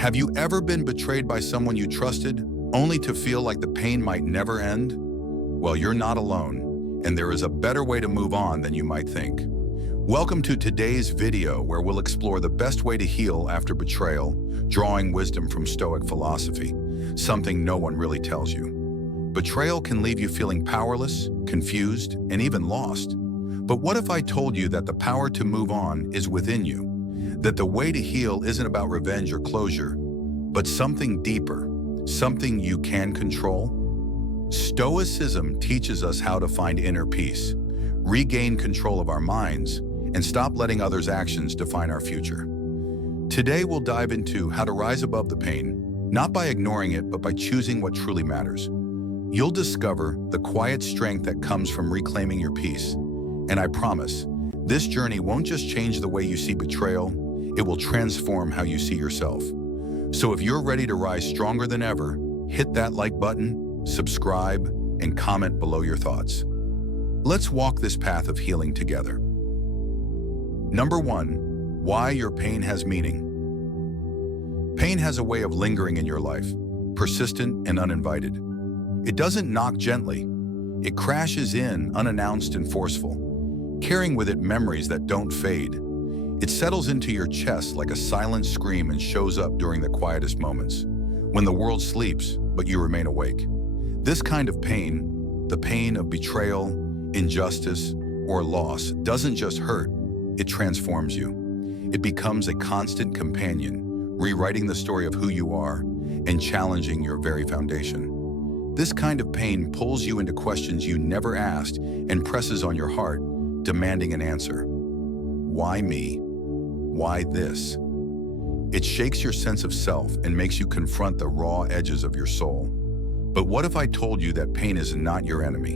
Have you ever been betrayed by someone you trusted, only to feel like the pain might never end? Well, you're not alone, and there is a better way to move on than you might think. Welcome to today's video, where we'll explore the best way to heal after betrayal, drawing wisdom from Stoic philosophy, something no one really tells you. Betrayal can leave you feeling powerless, confused, and even lost. But what if I told you that the power to move on is within you? That the way to heal isn't about revenge or closure, but something deeper, something you can control? Stoicism teaches us how to find inner peace, regain control of our minds, and stop letting others' actions define our future. Today we'll dive into how to rise above the pain, not by ignoring it, but by choosing what truly matters. You'll discover the quiet strength that comes from reclaiming your peace. And I promise, this journey won't just change the way you see betrayal, it will transform how you see yourself. So if you're ready to rise stronger than ever, hit that like button, subscribe, and comment below your thoughts. Let's walk this path of healing together. Number 1, why your pain has meaning. Pain has a way of lingering in your life, persistent and uninvited. It doesn't knock gently. It crashes in, unannounced and forceful, carrying with it memories that don't fade. It settles into your chest like a silent scream and shows up during the quietest moments, when the world sleeps, but you remain awake. This kind of pain, the pain of betrayal, injustice, or loss, doesn't just hurt, it transforms you. It becomes a constant companion, rewriting the story of who you are and challenging your very foundation. This kind of pain pulls you into questions you never asked and presses on your heart, demanding an answer. Why me? Why this? It shakes your sense of self and makes you confront the raw edges of your soul. But what if I told you that pain is not your enemy?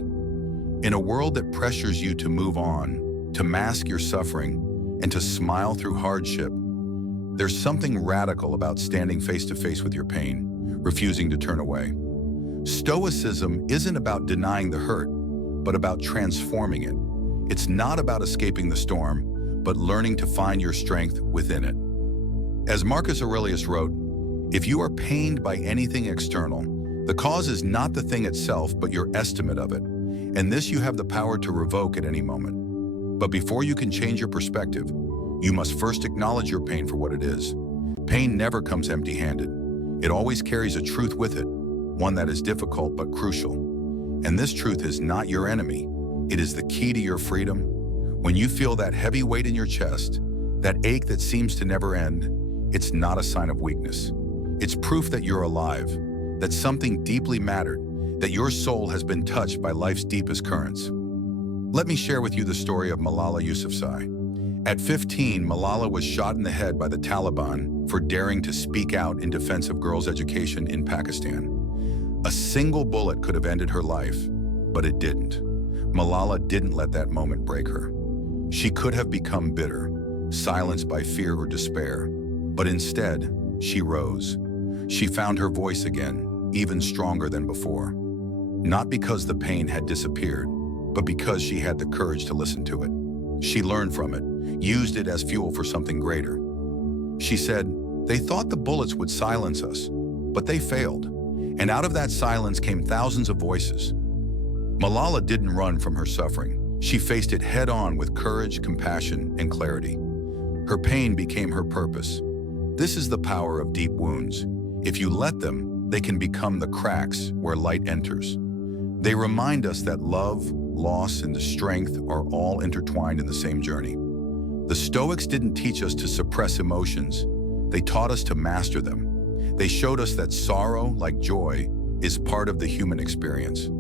In a world that pressures you to move on, to mask your suffering, and to smile through hardship, there's something radical about standing face to face with your pain, refusing to turn away. Stoicism isn't about denying the hurt, but about transforming it. It's not about escaping the storm, but learning to find your strength within it. As Marcus Aurelius wrote, "If you are pained by anything external, the cause is not the thing itself, but your estimate of it. And this you have the power to revoke at any moment. But before you can change your perspective, you must first acknowledge your pain for what it is. Pain never comes empty-handed. It always carries a truth with it, one that is difficult but crucial. And this truth is not your enemy. It is the key to your freedom. When you feel that heavy weight in your chest, that ache that seems to never end, it's not a sign of weakness. It's proof that you're alive, that something deeply mattered, that your soul has been touched by life's deepest currents." Let me share with you the story of Malala Yousafzai. At 15, Malala was shot in the head by the Taliban for daring to speak out in defense of girls' education in Pakistan. A single bullet could have ended her life, but it didn't. Malala didn't let that moment break her. She could have become bitter, silenced by fear or despair, but instead, she rose. She found her voice again, even stronger than before. Not because the pain had disappeared, but because she had the courage to listen to it. She learned from it, used it as fuel for something greater. She said, "They thought the bullets would silence us, but they failed. And out of that silence came thousands of voices." Malala didn't run from her suffering. She faced it head-on with courage, compassion, and clarity. Her pain became her purpose. This is the power of deep wounds. If you let them, they can become the cracks where light enters. They remind us that love, loss, and the strength are all intertwined in the same journey. The Stoics didn't teach us to suppress emotions. They taught us to master them. They showed us that sorrow, like joy, is part of the human experience.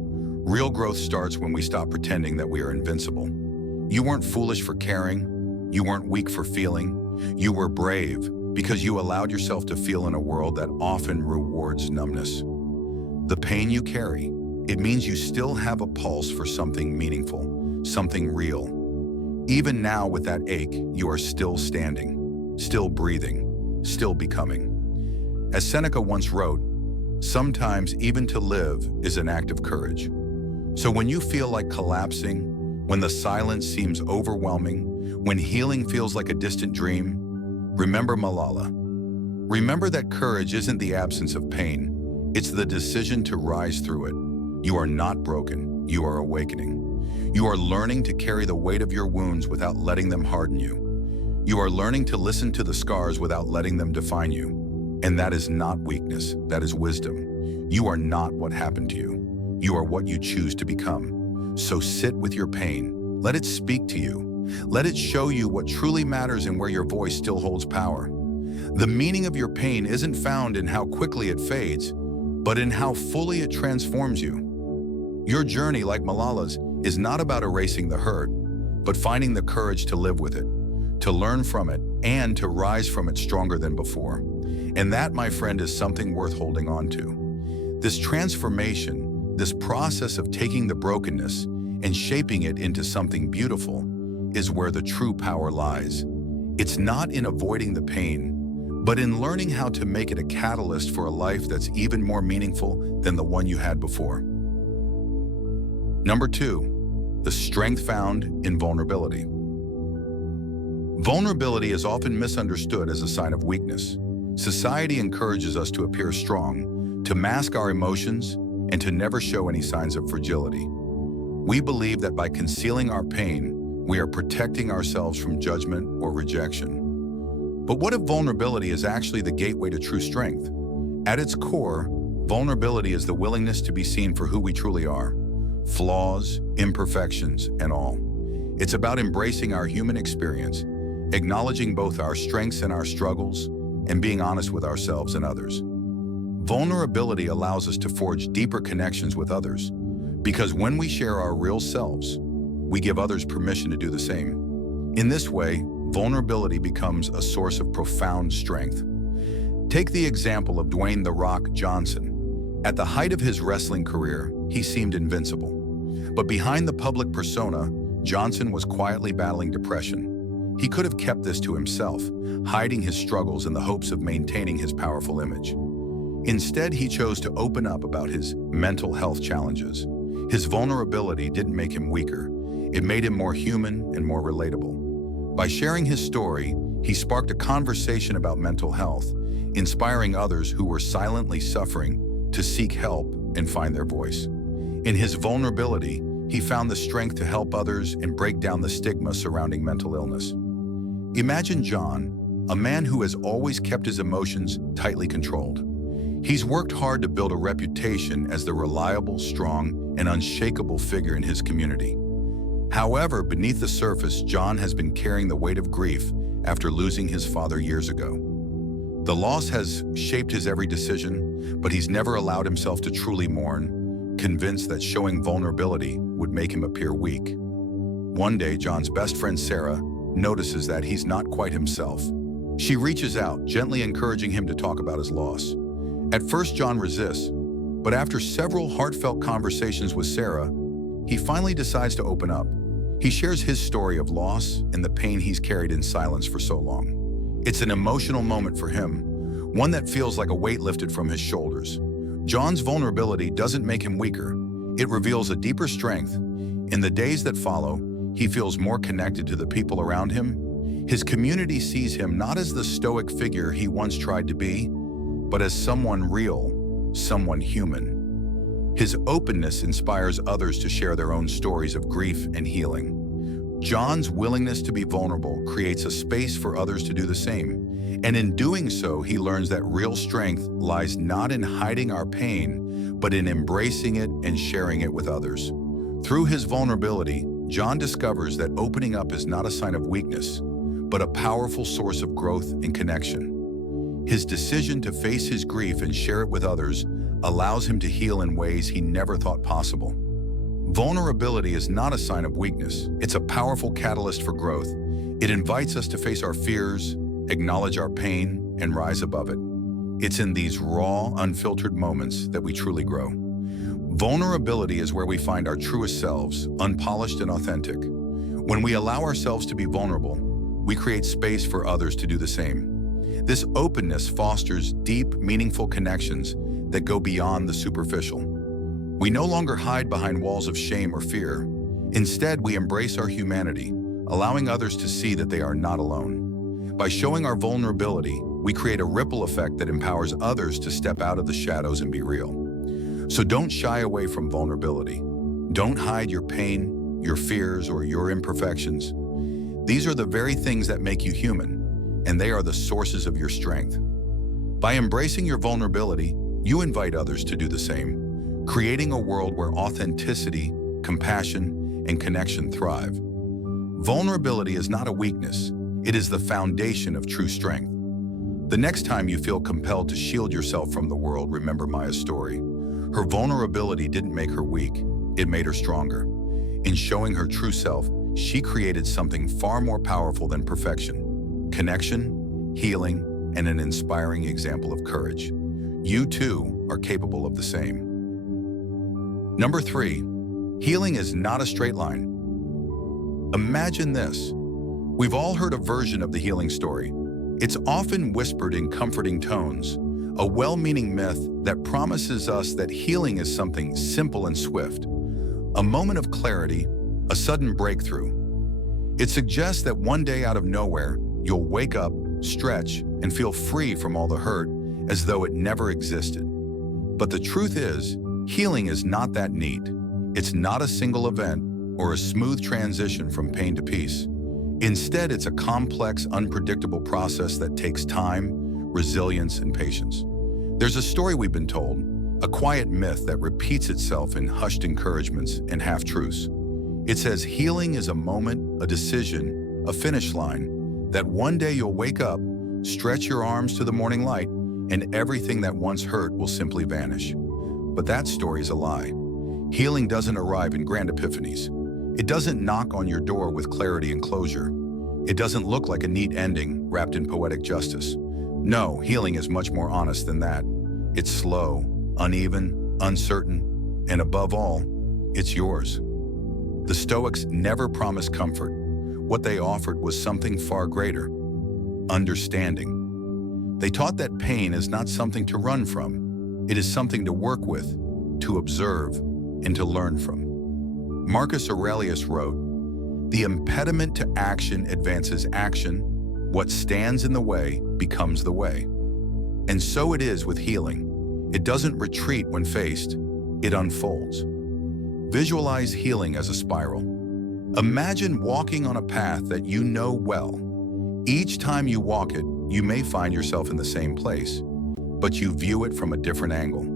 Real growth starts when we stop pretending that we are invincible. You weren't foolish for caring. You weren't weak for feeling. You were brave because you allowed yourself to feel in a world that often rewards numbness. The pain you carry, it means you still have a pulse for something meaningful, something real. Even now with that ache, you are still standing, still breathing, still becoming. As Seneca once wrote, "Sometimes even to live is an act of courage." So when you feel like collapsing, when the silence seems overwhelming, when healing feels like a distant dream, remember Malala. Remember that courage isn't the absence of pain, it's the decision to rise through it. You are not broken, you are awakening. You are learning to carry the weight of your wounds without letting them harden you. You are learning to listen to the scars without letting them define you. And that is not weakness, that is wisdom. You are not what happened to you. You are what you choose to become. So sit with your pain. Let it speak to you. Let it show you what truly matters and where your voice still holds power. The meaning of your pain isn't found in how quickly it fades, but in how fully it transforms you. Your journey, like Malala's, is not about erasing the hurt, but finding the courage to live with it, to learn from it, and to rise from it stronger than before. And that, my friend, is something worth holding on to. This transformation, this process of taking the brokenness and shaping it into something beautiful, is where the true power lies. It's not in avoiding the pain, but in learning how to make it a catalyst for a life that's even more meaningful than the one you had before. Number 2, the strength found in vulnerability. Vulnerability is often misunderstood as a sign of weakness. Society encourages us to appear strong, to mask our emotions, and to never show any signs of fragility. We believe that by concealing our pain, we are protecting ourselves from judgment or rejection. But what if vulnerability is actually the gateway to true strength? At its core, vulnerability is the willingness to be seen for who we truly are, flaws, imperfections, and all. It's about embracing our human experience, acknowledging both our strengths and our struggles, and being honest with ourselves and others. Vulnerability allows us to forge deeper connections with others, because when we share our real selves, we give others permission to do the same. In this way, vulnerability becomes a source of profound strength. Take the example of Dwayne "The Rock" Johnson. At the height of his wrestling career, he seemed invincible. But behind the public persona, Johnson was quietly battling depression. He could have kept this to himself, hiding his struggles in the hopes of maintaining his powerful image. Instead, he chose to open up about his mental health challenges. His vulnerability didn't make him weaker. It made him more human and more relatable. By sharing his story, he sparked a conversation about mental health, inspiring others who were silently suffering to seek help and find their voice. In his vulnerability, he found the strength to help others and break down the stigma surrounding mental illness. Imagine John, a man who has always kept his emotions tightly controlled. He's worked hard to build a reputation as the reliable, strong, and unshakable figure in his community. However, beneath the surface, John has been carrying the weight of grief after losing his father years ago. The loss has shaped his every decision, but he's never allowed himself to truly mourn, convinced that showing vulnerability would make him appear weak. One day, John's best friend Sarah notices that he's not quite himself. She reaches out, gently encouraging him to talk about his loss. At first, John resists, but after several heartfelt conversations with Sarah, he finally decides to open up. He shares his story of loss and the pain he's carried in silence for so long. It's an emotional moment for him, one that feels like a weight lifted from his shoulders. John's vulnerability doesn't make him weaker. It reveals a deeper strength. In the days that follow, he feels more connected to the people around him. His community sees him not as the stoic figure he once tried to be, but as someone real, someone human. His openness inspires others to share their own stories of grief and healing. John's willingness to be vulnerable creates a space for others to do the same. And in doing so, he learns that real strength lies not in hiding our pain, but in embracing it and sharing it with others. Through his vulnerability, John discovers that opening up is not a sign of weakness, but a powerful source of growth and connection. His decision to face his grief and share it with others allows him to heal in ways he never thought possible. Vulnerability is not a sign of weakness. It's a powerful catalyst for growth. It invites us to face our fears, acknowledge our pain, and rise above it. It's in these raw, unfiltered moments that we truly grow. Vulnerability is where we find our truest selves, unpolished and authentic. When we allow ourselves to be vulnerable, we create space for others to do the same. This openness fosters deep, meaningful connections that go beyond the superficial. We no longer hide behind walls of shame or fear. Instead, we embrace our humanity, allowing others to see that they are not alone. By showing our vulnerability, we create a ripple effect that empowers others to step out of the shadows and be real. So don't shy away from vulnerability. Don't hide your pain, your fears, or your imperfections. These are the very things that make you human, and they are the sources of your strength. By embracing your vulnerability, you invite others to do the same, creating a world where authenticity, compassion, and connection thrive. Vulnerability is not a weakness. It is the foundation of true strength. The next time you feel compelled to shield yourself from the world, remember Maya's story. Her vulnerability didn't make her weak, it made her stronger. In showing her true self, she created something far more powerful than perfection: connection, healing, and an inspiring example of courage. You too are capable of the same. Number 3, healing is not a straight line. Imagine this. We've all heard a version of the healing story. It's often whispered in comforting tones, a well-meaning myth that promises us that healing is something simple and swift, a moment of clarity, a sudden breakthrough. It suggests that one day out of nowhere, you'll wake up, stretch, and feel free from all the hurt as though it never existed. But the truth is, healing is not that neat. It's not a single event or a smooth transition from pain to peace. Instead, it's a complex, unpredictable process that takes time, resilience, and patience. There's a story we've been told, a quiet myth that repeats itself in hushed encouragements and half-truths. It says healing is a moment, a decision, a finish line, that one day you'll wake up, stretch your arms to the morning light, and everything that once hurt will simply vanish. But that story is a lie. Healing doesn't arrive in grand epiphanies. It doesn't knock on your door with clarity and closure. It doesn't look like a neat ending wrapped in poetic justice. No, healing is much more honest than that. It's slow, uneven, uncertain, and above all, it's yours. The Stoics never promised comfort. What they offered was something far greater: understanding. They taught that pain is not something to run from. It is something to work with, to observe, and to learn from. Marcus Aurelius wrote, "The impediment to action advances action. What stands in the way becomes the way." And so it is with healing. It doesn't retreat when faced, it unfolds. Visualize healing as a spiral. Imagine walking on a path that you know well. Each time you walk it, you may find yourself in the same place, but you view it from a different angle.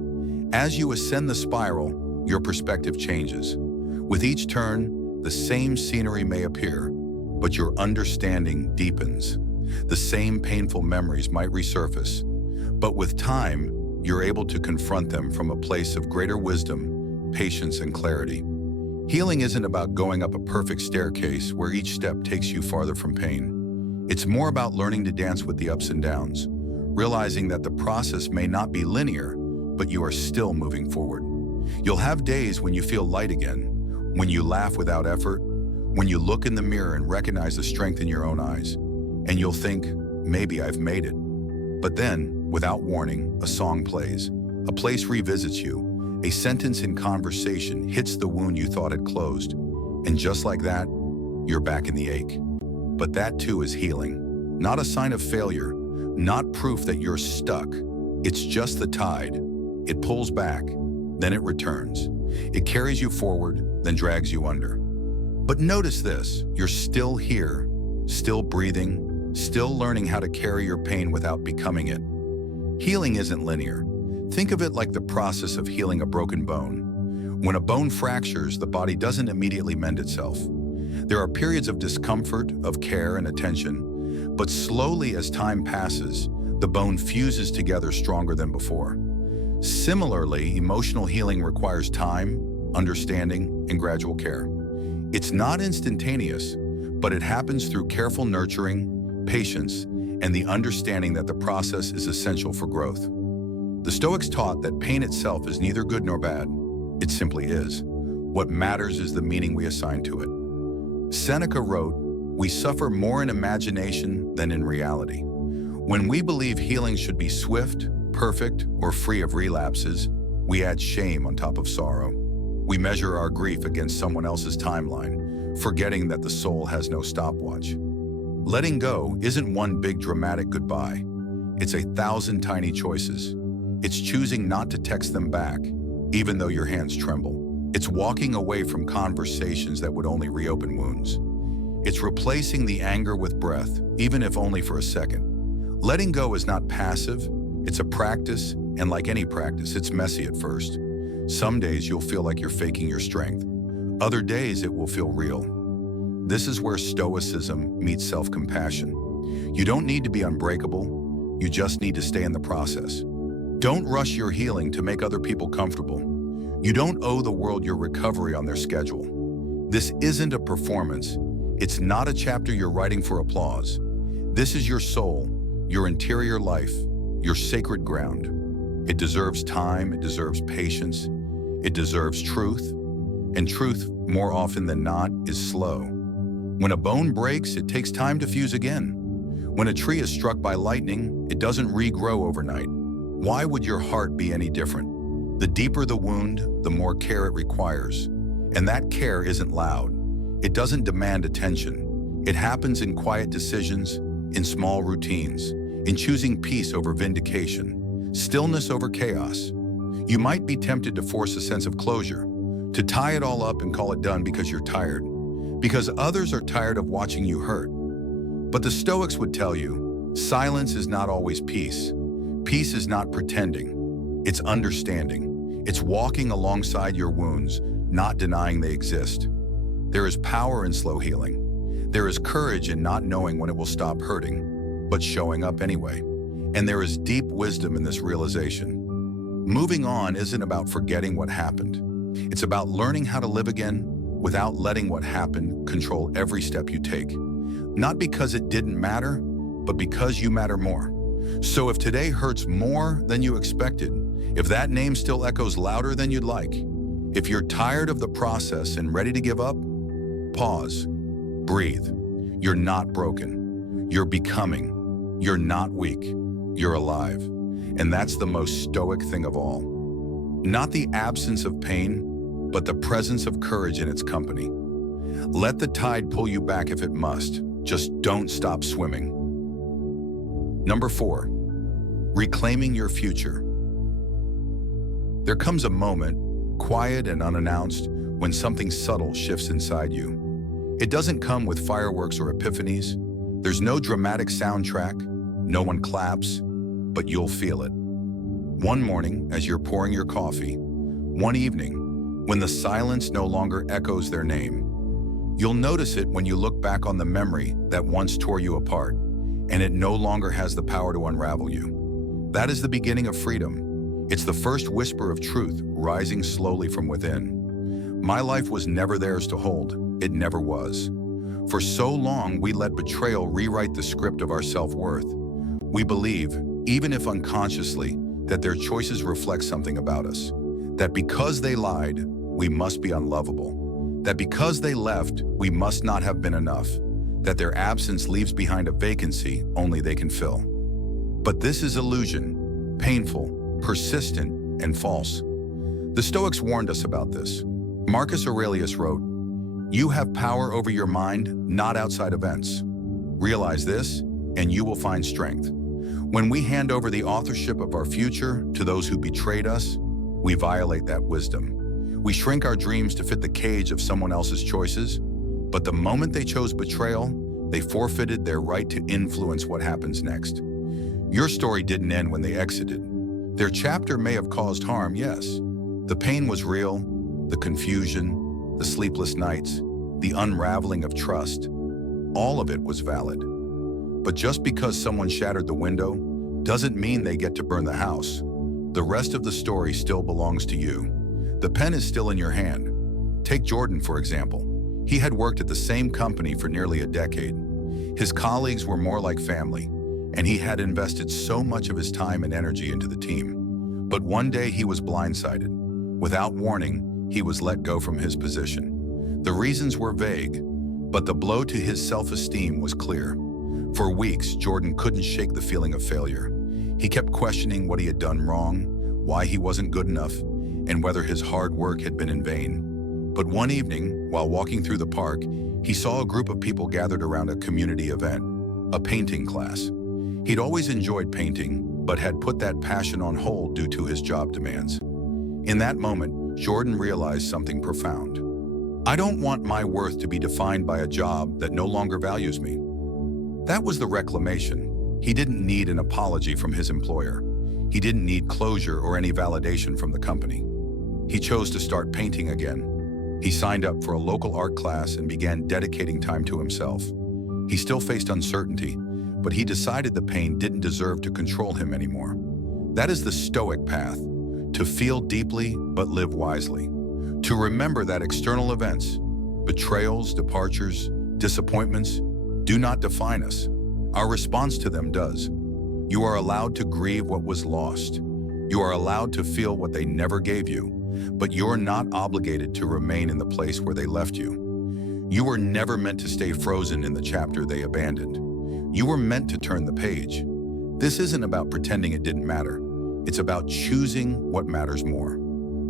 As you ascend the spiral, your perspective changes. With each turn, the same scenery may appear, but your understanding deepens. The same painful memories might resurface, but with time, you're able to confront them from a place of greater wisdom, patience, and clarity. Healing isn't about going up a perfect staircase where each step takes you farther from pain. It's more about learning to dance with the ups and downs, realizing that the process may not be linear, but you are still moving forward. You'll have days when you feel light again, when you laugh without effort, when you look in the mirror and recognize the strength in your own eyes, and you'll think, maybe I've made it. But then, without warning, a song plays, a place revisits you, a sentence in conversation hits the wound you thought had closed, and just like that, you're back in the ache. But that too is healing, not a sign of failure, not proof that you're stuck. It's just the tide. It pulls back, then it returns. It carries you forward, then drags you under. But notice this, you're still here, still breathing, still learning how to carry your pain without becoming it. Healing isn't linear. Think of it like the process of healing a broken bone. When a bone fractures, the body doesn't immediately mend itself. There are periods of discomfort, of care and attention, but slowly as time passes, the bone fuses together stronger than before. Similarly, emotional healing requires time, understanding, and gradual care. It's not instantaneous, but it happens through careful nurturing, patience, and the understanding that the process is essential for growth. The Stoics taught that pain itself is neither good nor bad. It simply is. What matters is the meaning we assign to it. Seneca wrote, "We suffer more in imagination than in reality." When we believe healing should be swift, perfect, or free of relapses, we add shame on top of sorrow. We measure our grief against someone else's timeline, forgetting that the soul has no stopwatch. Letting go isn't one big dramatic goodbye. It's 1,000 tiny choices. It's choosing not to text them back, even though your hands tremble. It's walking away from conversations that would only reopen wounds. It's replacing the anger with breath, even if only for a second. Letting go is not passive, it's a practice, and like any practice, it's messy at first. Some days you'll feel like you're faking your strength. Other days it will feel real. This is where Stoicism meets self-compassion. You don't need to be unbreakable, you just need to stay in the process. Don't rush your healing to make other people comfortable. You don't owe the world your recovery on their schedule. This isn't a performance. It's not a chapter you're writing for applause. This is your soul, your interior life, your sacred ground. It deserves time, it deserves patience, it deserves truth. And truth, more often than not, is slow. When a bone breaks, it takes time to fuse again. When a tree is struck by lightning, it doesn't regrow overnight. Why would your heart be any different? The deeper the wound, the more care it requires. And that care isn't loud. It doesn't demand attention. It happens in quiet decisions, in small routines, in choosing peace over vindication, stillness over chaos. You might be tempted to force a sense of closure, to tie it all up and call it done because you're tired, because others are tired of watching you hurt. But the Stoics would tell you, silence is not always peace. Peace is not pretending. It's understanding. It's walking alongside your wounds, not denying they exist. There is power in slow healing. There is courage in not knowing when it will stop hurting, but showing up anyway. And there is deep wisdom in this realization. Moving on isn't about forgetting what happened. It's about learning how to live again without letting what happened control every step you take. Not because it didn't matter, but because you matter more. So if today hurts more than you expected, if that name still echoes louder than you'd like, if you're tired of the process and ready to give up, pause, breathe. You're not broken. You're becoming. You're not weak. You're alive. And that's the most Stoic thing of all. Not the absence of pain, but the presence of courage in its company. Let the tide pull you back if it must. Just don't stop swimming. Number 4, reclaiming your future. There comes a moment, quiet and unannounced, when something subtle shifts inside you. It doesn't come with fireworks or epiphanies. There's no dramatic soundtrack, no one claps, but you'll feel it. One morning, as you're pouring your coffee, one evening, when the silence no longer echoes their name, you'll notice it when you look back on the memory that once tore you apart, and it no longer has the power to unravel you. That is the beginning of freedom. It's the first whisper of truth rising slowly from within. My life was never theirs to hold. It never was. For so long, we let betrayal rewrite the script of our self-worth. We believe, even if unconsciously, that their choices reflect something about us. That because they lied, we must be unlovable. That because they left, we must not have been enough. That their absence leaves behind a vacancy only they can fill. But this is illusion, painful, persistent, and false. The Stoics warned us about this. Marcus Aurelius wrote, "You have power over your mind, not outside events. Realize this, and you will find strength." When we hand over the authorship of our future to those who betrayed us, we violate that wisdom. We shrink our dreams to fit the cage of someone else's choices, but the moment they chose betrayal, they forfeited their right to influence what happens next. Your story didn't end when they exited. Their chapter may have caused harm, yes. The pain was real, the confusion, the sleepless nights, the unraveling of trust. All of it was valid. But just because someone shattered the window doesn't mean they get to burn the house. The rest of the story still belongs to you. The pen is still in your hand. Take Jordan, for example. He had worked at the same company for nearly a decade. His colleagues were more like family, and he had invested so much of his time and energy into the team. But one day he was blindsided. Without warning, he was let go from his position. The reasons were vague, but the blow to his self-esteem was clear. For weeks, Jordan couldn't shake the feeling of failure. He kept questioning what he had done wrong, why he wasn't good enough, and whether his hard work had been in vain. But one evening, while walking through the park, he saw a group of people gathered around a community event, a painting class. He'd always enjoyed painting, but had put that passion on hold due to his job demands. In that moment, Jordan realized something profound. I don't want my worth to be defined by a job that no longer values me. That was the reclamation. He didn't need an apology from his employer. He didn't need closure or any validation from the company. He chose to start painting again. He signed up for a local art class and began dedicating time to himself. He still faced uncertainty, but he decided the pain didn't deserve to control him anymore. That is the Stoic path, to feel deeply but live wisely. To remember that external events, betrayals, departures, disappointments, do not define us. Our response to them does. You are allowed to grieve what was lost. You are allowed to feel what they never gave you, but you're not obligated to remain in the place where they left you. You were never meant to stay frozen in the chapter they abandoned. You were meant to turn the page. This isn't about pretending it didn't matter. It's about choosing what matters more.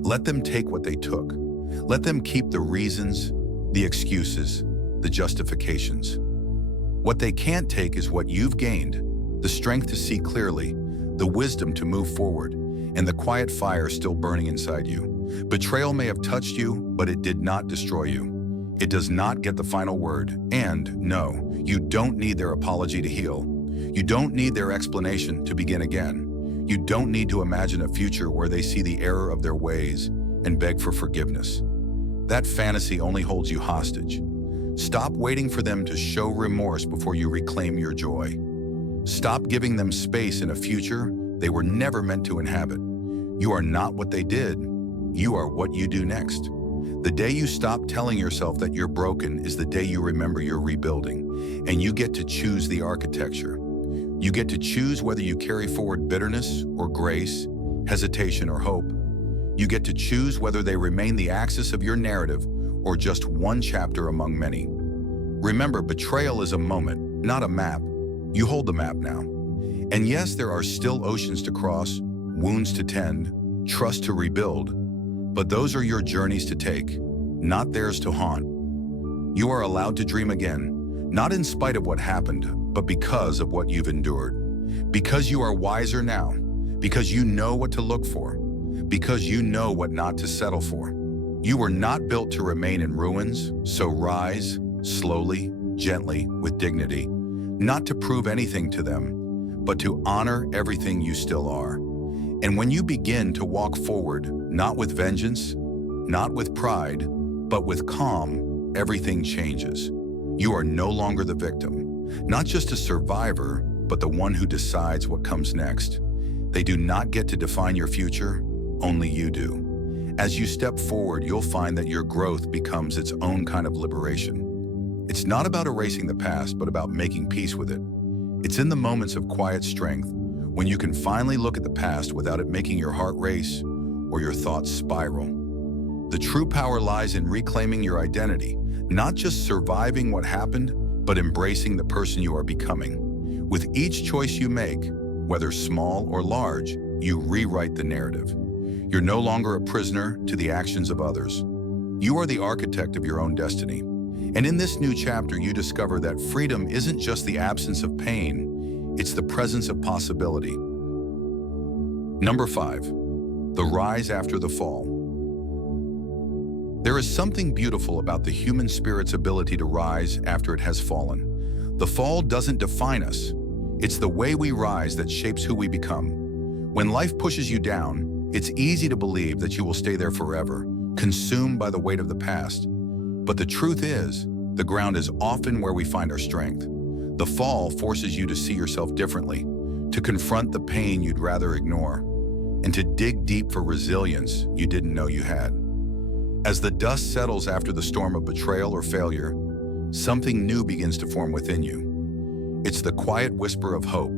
Let them take what they took. Let them keep the reasons, the excuses, the justifications. What they can't take is what you've gained, the strength to see clearly, the wisdom to move forward, and the quiet fire still burning inside you. Betrayal may have touched you, but it did not destroy you. It does not get the final word, and no, you don't need their apology to heal. You don't need their explanation to begin again. You don't need to imagine a future where they see the error of their ways and beg for forgiveness. That fantasy only holds you hostage. Stop waiting for them to show remorse before you reclaim your joy. Stop giving them space in a future they were never meant to inhabit. You are not what they did. You are what you do next. The day you stop telling yourself that you're broken is the day you remember you're rebuilding, and you get to choose the architecture. You get to choose whether you carry forward bitterness or grace, hesitation or hope. You get to choose whether they remain the axis of your narrative or just one chapter among many. Remember, betrayal is a moment, not a map. You hold the map now. And yes, there are still oceans to cross, wounds to tend, trust to rebuild, but those are your journeys to take, not theirs to haunt. You are allowed to dream again, not in spite of what happened, but because of what you've endured. Because you are wiser now, because you know what to look for, because you know what not to settle for. You were not built to remain in ruins, so rise, slowly, gently, with dignity, not to prove anything to them, but to honor everything you still are. And when you begin to walk forward, not with vengeance, not with pride, but with calm, everything changes. You are no longer the victim, not just a survivor, but the one who decides what comes next. They do not get to define your future, only you do. As you step forward, you'll find that your growth becomes its own kind of liberation. It's not about erasing the past, but about making peace with it. It's in the moments of quiet strength, when you can finally look at the past without it making your heart race or your thoughts spiral. The true power lies in reclaiming your identity, not just surviving what happened, but embracing the person you are becoming. With each choice you make, whether small or large, you rewrite the narrative. You're no longer a prisoner to the actions of others. You are the architect of your own destiny. And in this new chapter, you discover that freedom isn't just the absence of pain, it's the presence of possibility. Number 5, the rise after the fall. There is something beautiful about the human spirit's ability to rise after it has fallen. The fall doesn't define us. It's the way we rise that shapes who we become. When life pushes you down, it's easy to believe that you will stay there forever, consumed by the weight of the past. But the truth is, the ground is often where we find our strength. The fall forces you to see yourself differently, to confront the pain you'd rather ignore, and to dig deep for resilience you didn't know you had. As the dust settles after the storm of betrayal or failure, something new begins to form within you. It's the quiet whisper of hope,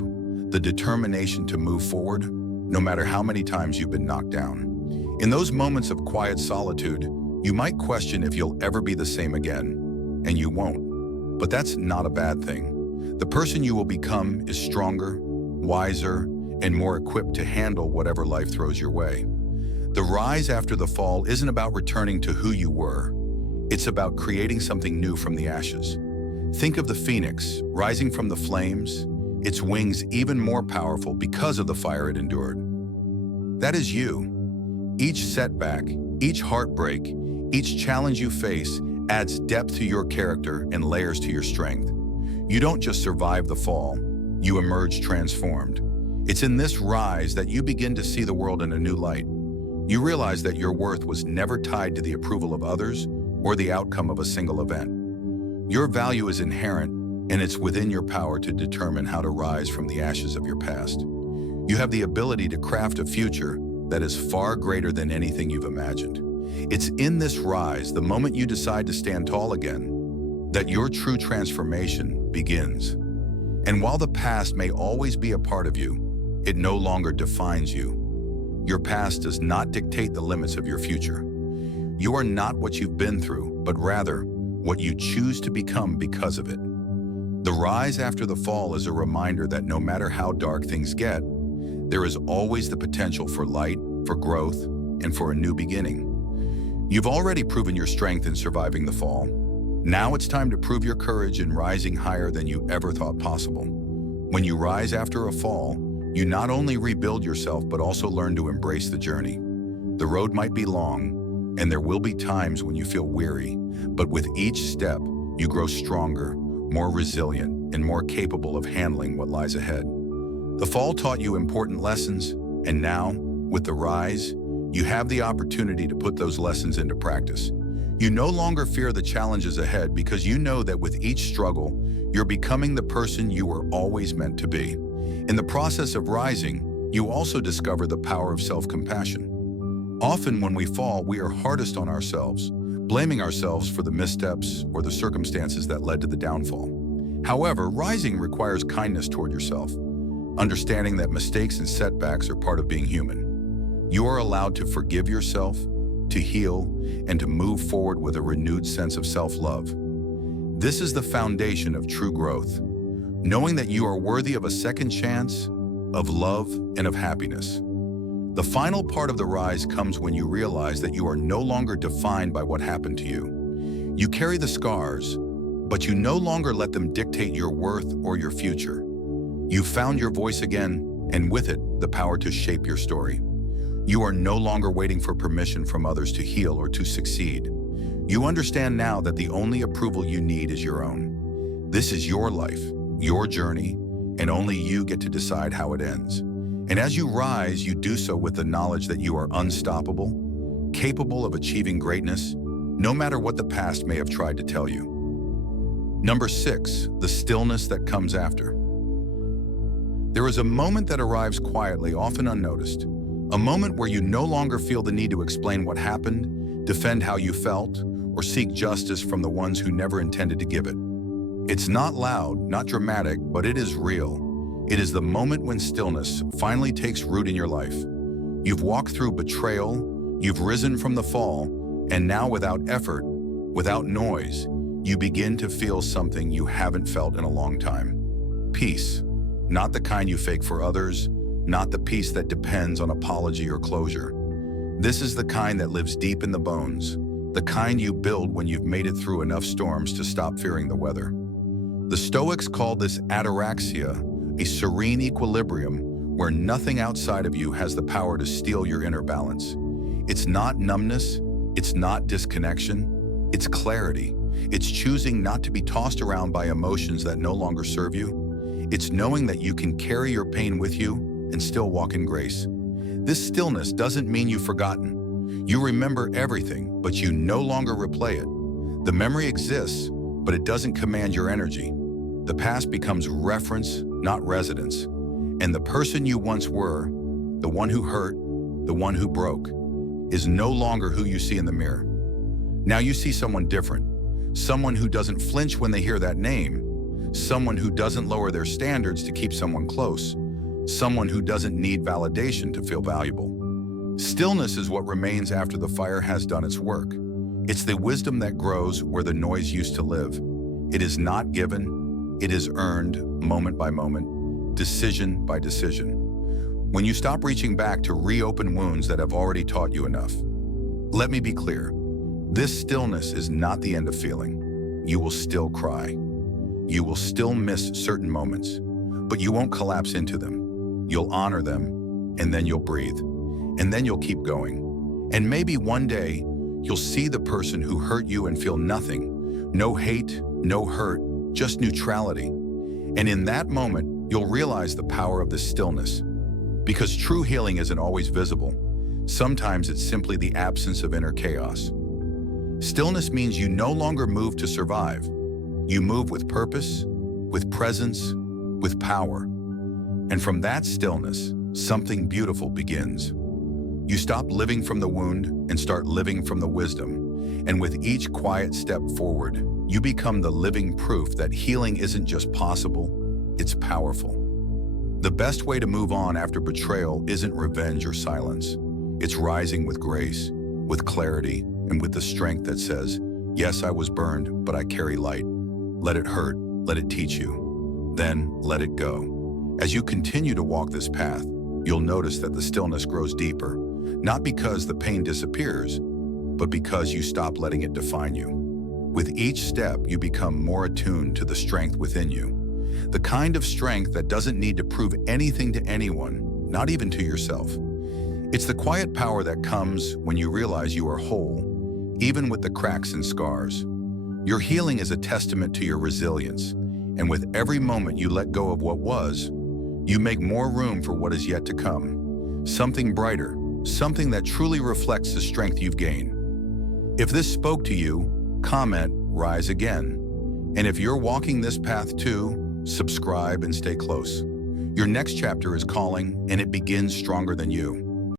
the determination to move forward, no matter how many times you've been knocked down. In those moments of quiet solitude, you might question if you'll ever be the same again, and you won't. But that's not a bad thing. The person you will become is stronger, wiser, and more equipped to handle whatever life throws your way. The rise after the fall isn't about returning to who you were. It's about creating something new from the ashes. Think of the phoenix rising from the flames. its wings even more powerful because of the fire it endured. That is you. Each setback, each heartbreak, each challenge you face adds depth to your character and layers to your strength. You don't just survive the fall, you emerge transformed. It's in this rise that you begin to see the world in a new light. You realize that your worth was never tied to the approval of others or the outcome of a single event. Your value is inherent, and it's within your power to determine how to rise from the ashes of your past. You have the ability to craft a future that is far greater than anything you've imagined. It's in this rise, the moment you decide to stand tall again, that your true transformation begins. And while the past may always be a part of you, it no longer defines you. Your past does not dictate the limits of your future. You are not what you've been through, but rather what you choose to become because of it. The rise after the fall is a reminder that no matter how dark things get, there is always the potential for light, for growth, and for a new beginning. You've already proven your strength in surviving the fall. Now it's time to prove your courage in rising higher than you ever thought possible. When you rise after a fall, you not only rebuild yourself, but also learn to embrace the journey. The road might be long, and there will be times when you feel weary, but with each step, you grow stronger, more resilient, and more capable of handling what lies ahead. The fall taught you important lessons, and now, with the rise, you have the opportunity to put those lessons into practice. You no longer fear the challenges ahead because you know that with each struggle, you're becoming the person you were always meant to be. In the process of rising, you also discover the power of self-compassion. Often when we fall, we are hardest on ourselves, blaming ourselves for the missteps or the circumstances that led to the downfall. However, rising requires kindness toward yourself, understanding that mistakes and setbacks are part of being human. You are allowed to forgive yourself, to heal, and to move forward with a renewed sense of self-love. This is the foundation of true growth, knowing that you are worthy of a second chance, of love, and of happiness. The final part of the rise comes when you realize that you are no longer defined by what happened to you. You carry the scars, but you no longer let them dictate your worth or your future. You've found your voice again, and with it, the power to shape your story. You are no longer waiting for permission from others to heal or to succeed. You understand now that the only approval you need is your own. This is your life, your journey, and only you get to decide how it ends. And as you rise, you do so with the knowledge that you are unstoppable, capable of achieving greatness, no matter what the past may have tried to tell you. Number 6, the stillness that comes after. There is a moment that arrives quietly, often unnoticed. A moment where you no longer feel the need to explain what happened, defend how you felt, or seek justice from the ones who never intended to give it. It's not loud, not dramatic, but it is real. It is the moment when stillness finally takes root in your life. You've walked through betrayal, you've risen from the fall, and now without effort, without noise, you begin to feel something you haven't felt in a long time. Peace. Not the kind you fake for others, not the peace that depends on apology or closure. This is the kind that lives deep in the bones, the kind you build when you've made it through enough storms to stop fearing the weather. The Stoics call this ataraxia, a serene equilibrium where nothing outside of you has the power to steal your inner balance. It's not numbness, it's not disconnection, it's clarity. It's choosing not to be tossed around by emotions that no longer serve you. It's knowing that you can carry your pain with you and still walk in grace. This stillness doesn't mean you've forgotten. You remember everything, but you no longer replay it. The memory exists, but it doesn't command your energy. The past becomes reference, not residence. And the person you once were, the one who hurt, the one who broke, is no longer who you see in the mirror. Now you see someone different, someone who doesn't flinch when they hear that name, someone who doesn't lower their standards to keep someone close, someone who doesn't need validation to feel valuable. Stillness is what remains after the fire has done its work. It's the wisdom that grows where the noise used to live. It is not given, it is earned moment by moment, decision by decision. When you stop reaching back to reopen wounds that have already taught you enough. Let me be clear, this stillness is not the end of feeling. You will still cry. You will still miss certain moments. But you won't collapse into them. You'll honor them, and then you'll breathe. And then you'll keep going. And maybe one day, you'll see the person who hurt you and feel nothing. No hate, no hurt, just neutrality. And in that moment, you'll realize the power of the stillness. Because true healing isn't always visible. Sometimes it's simply the absence of inner chaos. Stillness means you no longer move to survive. You move with purpose, with presence, with power. And from that stillness, something beautiful begins. You stop living from the wound and start living from the wisdom. And with each quiet step forward, you become the living proof that healing isn't just possible, it's powerful. The best way to move on after betrayal isn't revenge or silence. It's rising with grace, with clarity, and with the strength that says, yes, I was burned, but I carry light. Let it hurt, let it teach you. Then let it go. As you continue to walk this path, you'll notice that the stillness grows deeper, not because the pain disappears, but because you stop letting it define you. With each step, you become more attuned to the strength within you. The kind of strength that doesn't need to prove anything to anyone, not even to yourself. It's the quiet power that comes when you realize you are whole, even with the cracks and scars. Your healing is a testament to your resilience, and with every moment you let go of what was, you make more room for what is yet to come. Something brighter, something that truly reflects the strength you've gained. If this spoke to you, comment, rise again. And if you're walking this path too, subscribe and stay close. Your next chapter is calling, and it begins stronger than you.